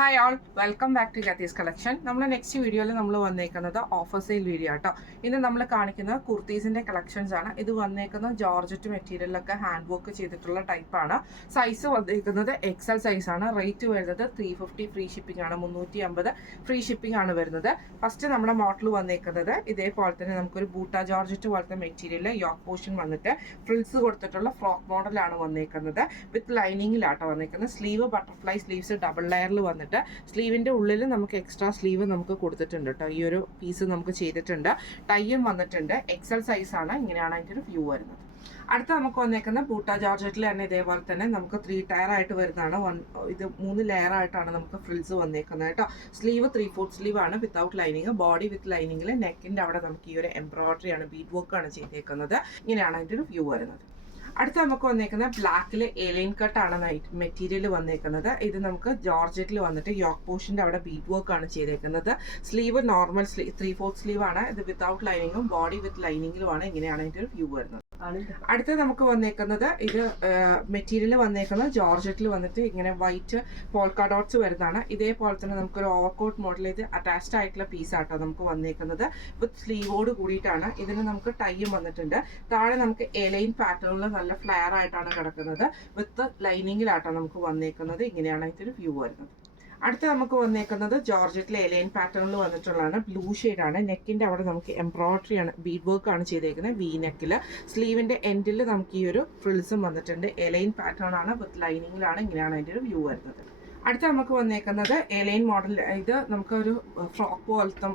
Hi all, welcome back to Gathi's collection. നമ്മൾ next വീഡിയോയിൽ നമ്മൾ വന്നേക്കുന്നത് ഓഫർ സെയിൽ വീഡിയോ ആട്ടോ. ഇന്ന് നമ്മൾ കാണിക്കുന്നത് കുർത്തീസിന്റെ കളക്ഷൻസ് ആണ്. ഇത് വന്നേക്കുന്നത് ജോർജറ്റ് മെറ്റീരിയലൊക്കെ ഹാൻഡ് വർക്ക് ചെയ്തിട്ടുള്ള ടൈപ്പാണ്. സൈസ് വന്നേക്കുന്നത് എക്സൽ സൈസ് ആണ്. റേറ്റ് വരുന്നത് 350 ഫ്രീ ഷിപ്പിംഗ് ആണ്. 350 ഫ്രീ ഷിപ്പിംഗ് ആണ് വരുന്നത്. ഫസ്റ്റ് നമ്മുടെ മോഡൽ വന്നേക്കുന്നത് ഇതേപോലെ തന്നെ നമുക്കൊരു ബൂട്ട ജോർജറ്റ് പോലത്തെ മെറ്റീരിയൽ യോക്ക് പോർഷൻ വന്നിട്ട് ഫ്രിൽസ് കൊടുത്തിട്ടുള്ള ഫ്രോക്ക് മോഡലാണ് വന്നേക്കുന്നത്. വിത്ത് ലൈനിങ്ങിലാട്ടോ വന്നേക്കുന്നത്. സ്ലീവ് ബട്ടർഫ്ലൈ സ്ലീവ്സ് ഡബിൾ ലെയറിൽ വന്നിട്ട് സ്ലീവിന്റെ ഉള്ളിൽ നമുക്ക് എക്സ്ട്രാ സ്ലീവ് നമുക്ക് കൊടുത്തിട്ടുണ്ട് കേട്ടോ. ഈ ഒരു പീസ് നമുക്ക് ചെയ്തിട്ടുണ്ട്. ടൈയും വന്നിട്ടുണ്ട്. എക്സൽ സൈസ് ആണ്. ഇങ്ങനെയാണ് അതിൻ്റെ ഒരു വ്യൂ വരുന്നത്. അടുത്ത നമുക്ക് വന്നേക്കുന്ന ബൂട്ട ജോർജറ്റിൽ തന്നെ ഇതേപോലെ തന്നെ നമുക്ക് 3 ടയർ ആയിട്ട് വരുന്നതാണ്. ഇത് 3 ലെയർ ആയിട്ടാണ് നമുക്ക് ഫ്രിൽസ് വന്നേക്കുന്നത് കേട്ടോ. സ്ലീവ് 3/4 സ്ലീവ് ആണ് വിത്തൗട്ട് ലൈനിങ്. ബോഡി വിത്ത് ലൈനിങ്ങിൽ നെക്കിന്റെ അവിടെ നമുക്ക് ഈ ഒരു എംബ്രോയിഡറി ആണ്, ബീഡ് വർക്ക് ആണ് ചെയ്തേക്കുന്നത്. ഇങ്ങനെയാണ് അതിൻ്റെ ഒരു വ്യൂ വരുന്നത്. അടുത്ത നമുക്ക് വന്നേക്കുന്നത് ബ്ലാക്കിൽ എലൈൻ കട്ടാണ് മെറ്റീരിയൽ വന്നേക്കുന്നത്. ഇത് നമുക്ക് ജോർജറ്റിൽ വന്നിട്ട് യോക്ക് പോർഷന്റെ അവിടെ ബീഡ് വർക്ക് ആണ് ചെയ്തേക്കുന്നത്. സ്ലീവ് നോർമൽ 3/4 സ്ലീവ് ആണ്. ഇത് വിത്തൗട്ട് ലൈനിങ്ങും ബോഡി വിത്ത് ലൈനിങ്ങിലുമാണ്. ഇങ്ങനെയാണ് അതിൻ്റെ ഒരു വ്യൂ വരുന്നത്. അടുത്ത നമുക്ക് വന്നേക്കുന്നത് ഇത് മെറ്റീരിയൽ വന്നേക്കുന്നത് ജോർജറ്റിൽ വന്നിട്ട് ഇങ്ങനെ വൈറ്റ് പോൾക്ക ഡോട്ട്സ് വരുന്നതാണ്. ഇതേപോലെ തന്നെ നമുക്കൊരു ഓവർകോട്ട് മോഡൽ ഇത് അറ്റാച്ച്ഡ് ആയിട്ടുള്ള പീസ് ആട്ടോ നമുക്ക് വന്നേക്കുന്നത്. വിത്ത് സ്ലീവോട് കൂടിയിട്ടാണ്. ഇതിന് നമുക്ക് ടൈയും വന്നിട്ടുണ്ട്. താഴെ നമുക്ക് എലൈൻ പാറ്റേണിൽ നല്ല ഫ്ലെയർ ആയിട്ടാണ് കിടക്കുന്നത്. വിത്ത് ലൈനിങ്ങിലാട്ടോ നമുക്ക് വന്നേക്കുന്നത്. ഇങ്ങനെയാണ് ഇതിന്റെ വ്യൂ വരുന്നത്. അടുത്ത നമുക്ക് വന്നേക്കുന്നത് ജോർജറ്റിലെ എലൈൻ പാറ്റേണിൽ വന്നിട്ടുള്ളതാണ്. ബ്ലൂ ഷെയ്ഡാണ്. നെക്കിന്റെ അവിടെ നമുക്ക് എംബ്രോയിഡറി ആണ്, ബീഡ് വർക്ക് ആണ് ചെയ്തേക്കുന്നത്. വി നെക്കിൽ സ്ലീവിന്റെ എൻഡിൽ നമുക്ക് ഈ ഒരു ഫ്രിൽസും വന്നിട്ടുണ്ട്. എലൈൻ പാറ്റേൺ ആണ്. വിത്ത് ലൈനിങ്ങിലാണ്. ഇങ്ങനെയാണ് അതിന്റെ ഒരു വ്യൂ വരുന്നത്. അടുത്ത നമുക്ക് വന്നേക്കുന്നത് എലൈൻ മോഡൽ. ഇത് നമുക്കൊരു ഫ്രോക്ക് പോലത്തെ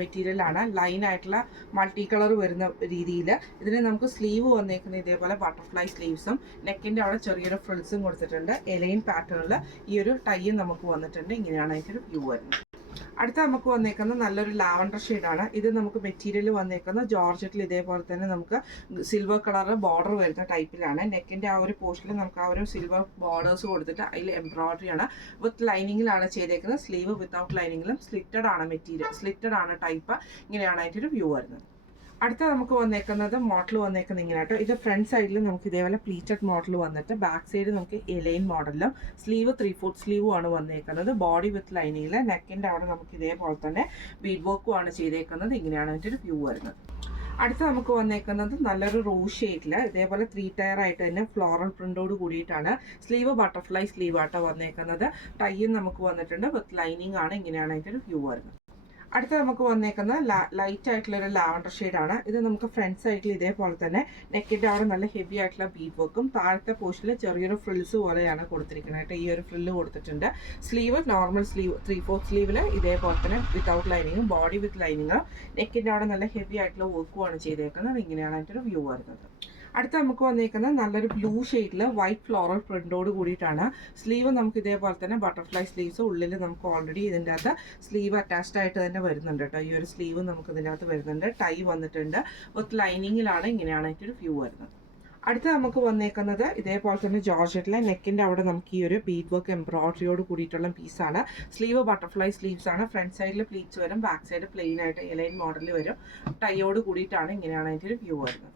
മെറ്റീരിയലാണ്. ലൈൻ ആയിട്ടുള്ള മൾട്ടി കളർ വരുന്ന രീതിയിൽ. ഇതിന് നമുക്ക് സ്ലീവ് വന്നേക്കുന്നത് ഇതേപോലെ ബട്ടർഫ്ലൈ സ്ലീവ്സും നെക്കിന്റെ അവിടെ ചെറിയൊരു ഫ്രിൽസും കൊടുത്തിട്ടുണ്ട്. എലൈൻ പാറ്റേണിൽ ഈ ഒരു ടൈയും നമുക്ക് വന്നിട്ടുണ്ട്. ഇങ്ങനെയാണ് അതിൻ്റെ ഒരു വ്യൂ വരുന്നത്. അടുത്ത നമുക്ക് വന്നേക്കുന്നത് നല്ലൊരു ലാവൻഡർ ഷെയ്ഡാണ്. ഇത് നമുക്ക് മെറ്റീരിയൽ വന്നേക്കുന്ന ജോർജറ്റിൽ ഇതേപോലെ തന്നെ നമുക്ക് സിൽവർ കളർ ബോർഡർ വരുന്ന ടൈപ്പിലാണ്. നെക്കിന്റെ ആ ഒരു പോർഷനിൽ നമുക്ക് ആ ഒരു സിൽവർ ബോർഡേഴ്സ് കൊടുത്തിട്ട് അതിൽ എംബ്രോയിഡറി ആണ്. വിത്ത് ലൈനിങ്ങിലാണ് ചെയ്തേക്കുന്നത്. സ്ലീവ് വിത്തൗട്ട് ലൈനിങ്ങിലും സ്ലിറ്റഡ് ആണ് മെറ്റീരിയൽ, സ്ലിറ്റഡ് ആണ് ടൈപ്പ്. ഇങ്ങനെയാണ് അതിൻ്റെ ഒരു വ്യൂ വരുന്നത്. അടുത്ത നമുക്ക് വന്നേക്കുന്നത് മോഡൽ വന്നേക്കുന്നത് ഇങ്ങനെ കേട്ടോ. ഇത് ഫ്രണ്ട് സൈഡിൽ നമുക്ക് ഇതേപോലെ പ്ലീറ്റഡ് മോഡൽ വന്നിട്ട് ബാക്ക് സൈഡ് നമുക്ക് എലൈൻ മോഡലും സ്ലീവ് 3/4 സ്ലീവും ആണ് വന്നേക്കുന്നത്. ബോഡി വിത്ത് ലൈനിങ്ങിൽ നെക്കിന്റെ അവിടെ നമുക്ക് ഇതേപോലെ തന്നെ ബീഡ് വർക്കും ആണ് ചെയ്തേക്കുന്നത്. ഇങ്ങനെയാണ് അതിൻ്റെ ഒരു വ്യൂ വരുന്നത്. അടുത്ത നമുക്ക് വന്നേക്കുന്നത് നല്ലൊരു റോസ് ഷെയ്ഡിൽ ഇതേപോലെ 3 ടയർ ആയിട്ട് തന്നെ ഫ്ലോറൽ പ്രിന്റോട് കൂടിയിട്ടാണ്. സ്ലീവ് ബട്ടർഫ്ലൈ സ്ലീവ് ആട്ടോ വന്നേക്കുന്നത്. ടൈയും നമുക്ക് വന്നിട്ടുണ്ട്. വിത്ത് ലൈനിങ് ആണ്. ഇങ്ങനെയാണ് അതിൻ്റെ ഒരു വ്യൂ വരുന്നത്. അടുത്ത നമുക്ക് വന്നേക്കുന്നത് ലൈറ്റ് ആയിട്ടുള്ള ഒരു ലാവൻഡർ ഷെയ്ഡാണ്. ഇത് നമുക്ക് ഫ്രണ്ട് സൈഡിൽ ഇതേപോലെ തന്നെ നെക്കിന്റെ അവിടെ നല്ല ഹെവി ആയിട്ടുള്ള ബീഡ് വർക്കും താഴത്തെ പോർഷനിൽ ചെറിയൊരു ഫ്രിൽസ് പോലെയാണ് കൊടുത്തിരിക്കുന്നത്. ഈ ഒരു ഫ്രില്ല് കൊടുത്തിട്ടുണ്ട്. സ്ലീവ് നോർമൽ സ്ലീവ് 3/4 സ്ലീവിൽ ഇതേപോലെ തന്നെ വിത്തൗട്ട് ലൈനിങ്ങും ബോഡി വിത്ത് ലൈനിങ്ങും നെക്കിന്റെ അവിടെ നല്ല ഹെവി ആയിട്ടുള്ള വർക്കുമാണ് ചെയ്തേക്കുന്നത്. ഇങ്ങനെയാണ് അതിൻ്റെ ഒരു വ്യൂ വരുന്നത്. അടുത്ത നമുക്ക് വന്നേക്കുന്നത് നല്ലൊരു ബ്ലൂ ഷെയ്ഡിൽ വൈറ്റ് ഫ്ലോറൽ പ്രിന്റോട് കൂടിയിട്ടാണ്. സ്ലീവ് നമുക്ക് ഇതേപോലെ തന്നെ ബട്ടർഫ്ലൈ സ്ലീവ്സ്. ഉള്ളിൽ നമുക്ക് ഓൾറെഡി ഇതിൻ്റെ അകത്ത് സ്ലീവ് അറ്റാച്ച്ഡ് ആയിട്ട് തന്നെ വരുന്നുണ്ട് കേട്ടോ. ഈ ഒരു സ്ലീവ് നമുക്ക് ഇതിൻ്റെ അകത്ത് വരുന്നുണ്ട്. ടൈ വന്നിട്ടുണ്ട്. വിത്ത് ലൈനിങ്ങിലാണ്. ഇങ്ങനെയാണ് അതിൻ്റെ ഒരു വ്യൂ വരുന്നത്. അടുത്ത നമുക്ക് വന്നേക്കുന്നത് ഇതേപോലെ തന്നെ ജോർജറ്റിലെ നെക്കിന്റെ അവിടെ നമുക്ക് ഈ ഒരു ബീഡ് വർക്ക് എംബ്രോയിഡറിയോട് കൂടിയിട്ടുള്ള പീസാണ്. സ്ലീവ് ബട്ടർഫ്ലൈ സ്ലീവ്സ് ആണ്. ഫ്രണ്ട് സൈഡിൽ പ്ലീറ്റ്സ് വരും, ബാക്ക് സൈഡ് പ്ലെയിൻ ആയിട്ട് എലൈൻ മോഡലിൽ വരും. ടൈയോട് കൂടിയിട്ടാണ്. ഇങ്ങനെയാണ് അതിൻ്റെ ഒരു വ്യൂ വരുന്നത്.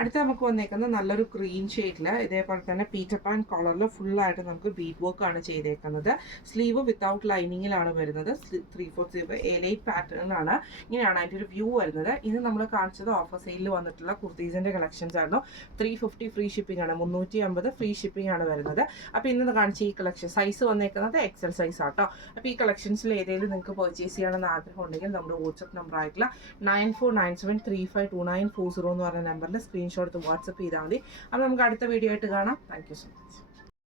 അടുത്ത നമുക്ക് വന്നേക്കുന്നത് നല്ലൊരു ഗ്രീൻ ഷെയ്ഡിൽ ഇതേപോലെ തന്നെ പീറ്റർ പാൻ കോളറിൽ ഫുള്ളായിട്ട് നമുക്ക് ബീഡ് വർക്ക് ആണ് ചെയ്തേക്കുന്നത്. സ്ലീവ് വിത്തൗട്ട് ലൈനിങ്ങിലാണ് വരുന്നത്. 3/4 സ്ലീവ് എലൈറ്റ് പാറ്റേണിലാണ്. ഇങ്ങനെയാണ് അതിൻ്റെ ഒരു വ്യൂ വരുന്നത്. ഇത് നമ്മൾ കാണിച്ചത് ഓഫർ സെയിലിൽ വന്നിട്ടുള്ള കുർത്തീസിന്റെ കളക്ഷൻസ് ആയിരുന്നു. 350 ഫ്രീ ഷിപ്പിംഗ് ആണ്. 350 ഫ്രീ ഷിപ്പിംഗ് ആണ് വരുന്നത്. അപ്പോൾ ഇന്ന് കാണിച്ച ഈ കളക്ഷൻ സൈസ് വന്നേക്കുന്നത് എക്സൽ സൈസ് ആട്ടോ. അപ്പോൾ ഈ കളക്ഷൻസിൽ ഏതെങ്കിലും നിങ്ങൾക്ക് പർച്ചേസ് ചെയ്യണമെന്ന് ആഗ്രഹം ഉണ്ടെങ്കിൽ നമ്മുടെ വാട്സ്ആപ്പ് നമ്പർ ആയിട്ടുള്ള 9497352940 എന്ന് പറയുന്ന നമ്പറിൽ സ്ക്രീൻഷോട്ട് വാട്സ്ആപ്പ് ചെയ്താൽ മതി. അപ്പോൾ നമുക്ക് അടുത്ത വീഡിയോ ആയിട്ട് കാണാം. Thank you so much.